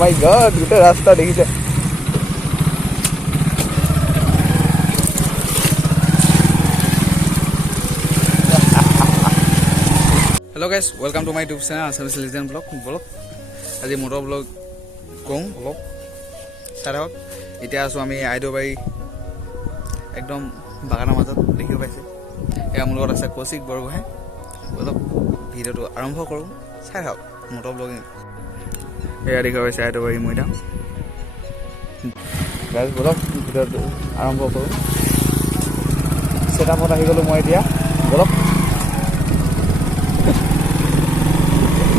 মাই গড, গোটেই ৰাস্তা দেখিছে। Hello' guys, welcome to my YouTube channel Assamese legend blog. আজি মটৰ ব্লগ কওঁ অলপ চাই থাকক। এতিয়া আছোঁ আমি আইদেউবাৰী একদম বাগানৰ মাজত, দেখিব পাইছে। এয়া মোৰ লগত আছে কৌশিক বৰগোহাঁই। অলপ ভিডিঅ'টো আৰম্ভ কৰোঁ, চাই থাকক মটৰ ব্লগিং। এয়া দেখিব পাইছে আইদেউবাৰী মৈদাম। গাইজ বলক ভিডিঅ'টো আৰম্ভ কৰোঁ। ছেটআপত আহি গ'লোঁ মই এতিয়া, বলক।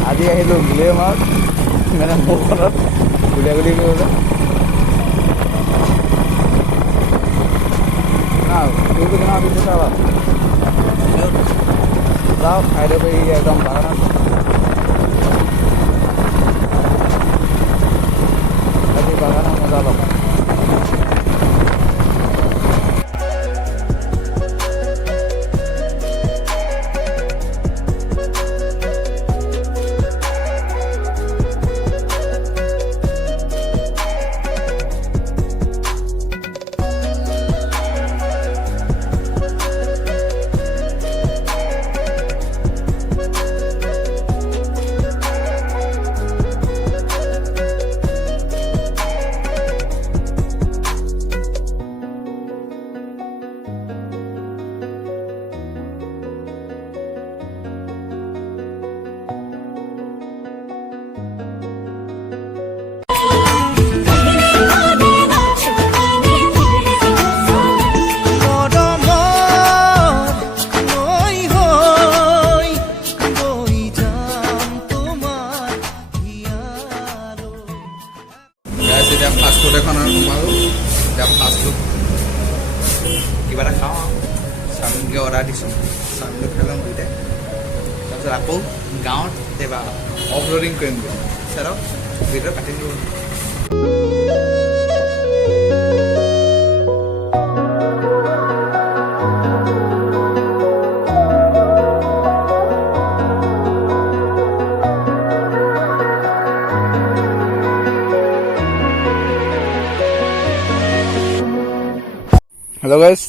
আজি আহিলোঁ গুলিয়ামাৰত, মানে মোৰখনত গুলিয়াগুলি কৰিবলৈ। যাওক আইদেউবাৰী একদম বাগানত। আজি বাগানৰ মজা ল'ব। এতিয়া ফাষ্টফুড এখন আৰু সোমালোঁ। এতিয়া ফাষ্টফুড কিবা এটা খাওঁ আৰু চাওমিনকে অৰ্ডাৰ দিছোঁ। চাওমিনটো খাই ল'ম দুইটাই, তাৰপিছত আকৌ গাঁৱত এইবাৰ অফ ৰোডিং কৰিমগৈ। চাওক ভিডিঅ' কাটি দিব। হেল্ল' গাইজ,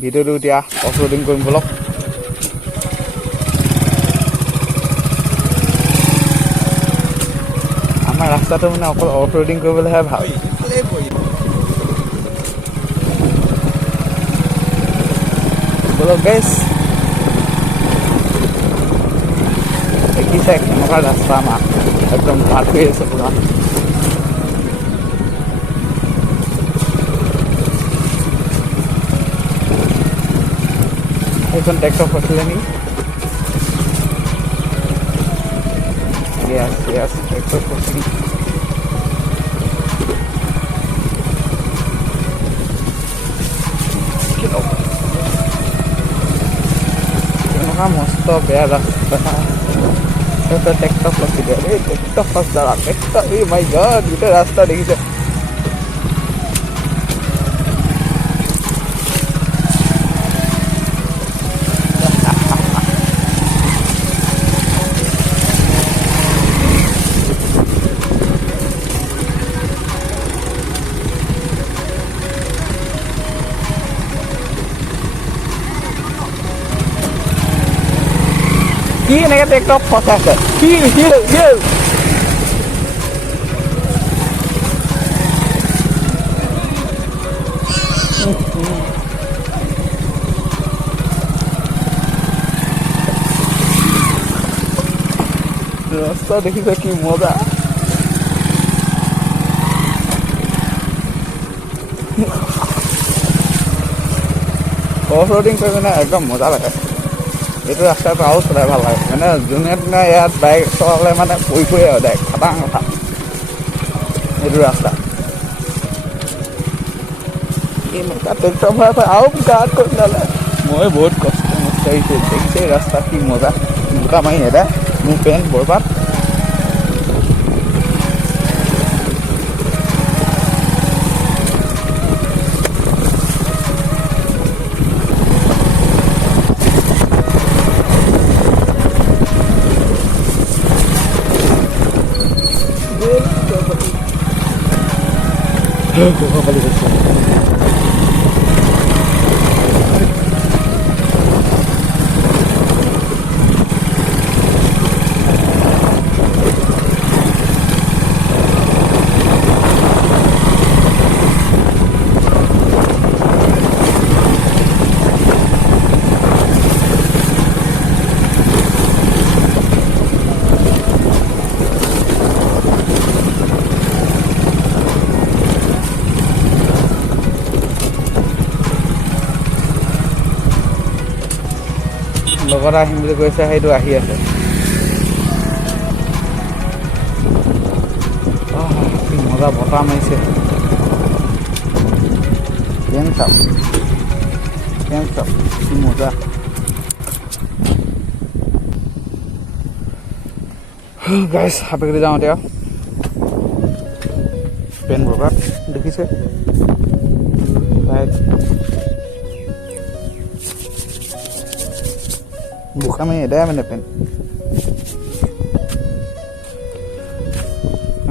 ভিডিঅ'টো এতিয়া অফ ৰোডিং কৰিম বলক। আমাৰ ৰাস্তাটো মানে অকল অফ ৰোডিং কৰিবলৈহে ভাল। বলক গাইজ, দেখিছে কেনেকুৱা ৰাস্তা আমাৰ, একদম ভাল হৈ আছে পুৰা। এইখন ট্ৰেক্টৰ ফচিলে নেকি? Tractor fossil. কেনেকুৱা মস্ত বেয়া ৰাস্তা, ট্ৰেক্টৰ ফচিলে। এই ট্ৰেক্টৰ ফচা ট্ৰেক্টৰ, এই মাই গড, গোটেই ৰাস্তা দেখিছে। কি এনেকৈ ট্ৰেক্টৰ ফচাইছে? কি ৰাস্তা দেখিছে, কি মজা। অফ ৰোডিং কৰি মানে একদম মজা লাগে। এইটো ৰাস্তাটো আৰু চলাই ভাল লাগে, মানে যোনে দিনা ইয়াত বাইক চলালে মানে পৰি আৰু ডাইৰেক্ট খাটাং কথা এইটো ৰাস্তা। এনেকুৱা ট্ৰেক্টৰ ভৰাই আৰু গাত কৰি পেলালে। মই বহুত কষ্ট আহিছোঁ, দেখিছে ৰাস্তা কি মজা। বোকা মাৰি এটা মোৰ পেণ্ট বৰবাদ। পালি গৈছে লগত আহিম বুলি কৈছে সেইটো আহি আছে কি মজা বতাহ মাৰিছে কেন চাপ কি মজা গাইছ সাপেগুৰি যাওঁ এতিয়া পেন বৰবাদ দেখিছে বোকা মাৰি এদাই মানে পেন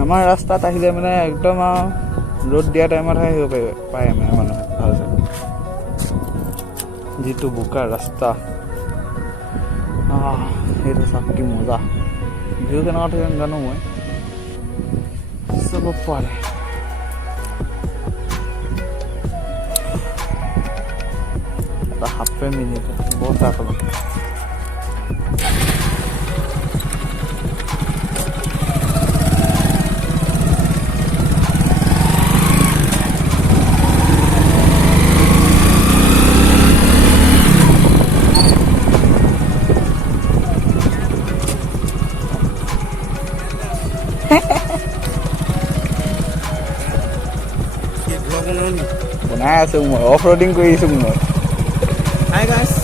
আমাৰ ৰাস্তাত আহিলে মানে একদম ৰ'দ দিয়া টাইমতহে আহিব পায় মানে মানুহে ভালছে যিটো বোকা ৰাস্তা সেইটো চাওক কি মজা ভিউ কেনেকুৱা থাকে জানো মই চাব পাৰে এটা হাফ পেণ্ট পিন্ধিছে বহুত চাহ খাব বনাই আছো মই অফ ৰোডিং কৰি আছো মই Hi guys.